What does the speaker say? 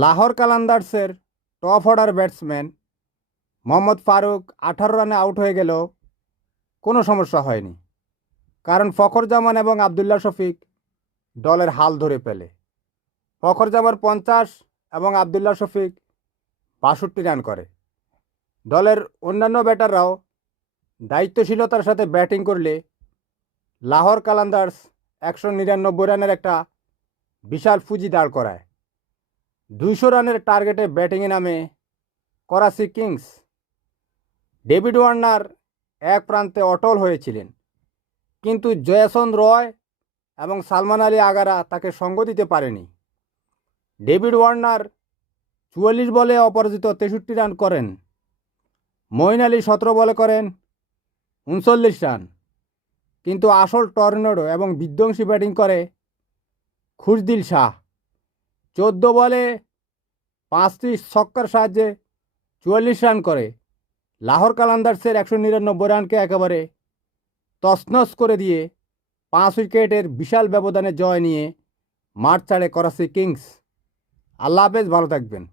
লাহোর কালান্দার্সের top order batsman Mohammad Farooq 18 রানে out হয়ে গেল, কোনো সমস্যা হয়নি, কারণ ফখর জামান এবং আবদুল্লাহ শফিক দলের হাল ধরে পেলে। ফখর জামান 50 এবং আবদুল্লাহ শফিক 62 রান করে। দলের অন্যান্য ব্যাটাররাও দায়িত্বশীলতার সাথে ব্যাটিং করলে লাহোর কালান্দার্স 199 রানের একটা বিশাল পুঁজি দাঁড় করায়। 200 রানের টার্গেটে ব্যাটিংয়ে নামে করাচি কিংস। ডেভিড ওয়ার্নার এক প্রান্তে অটল হয়েছিলেন, কিন্তু জয়াসন রয় এবং সালমান আলী আগারা তাকে সঙ্গ দিতে পারেনি। ডেভিড ওয়ার্নার 44 বলে অপরাজিত 63 রান করেন। মঈন আলী 17 বলে করেন 39 রান, কিন্তু আসল টর্নেডো এবং বিধ্বংসী ব্যাটিং করে খুশদিল শাহ। 14 বলে 5টি ছক্কার সাহায্যে 44 রান করে লাহোর কালান্দার্সের 199 রানকে একেবারে তছনছ করে দিয়ে 5 উইকেটের বিশাল ব্যবধানে জয় নিয়ে মাঠ ছাড়ে করাচি কিংস। আল্লাহ হাফেজ, ভালো থাকবেন।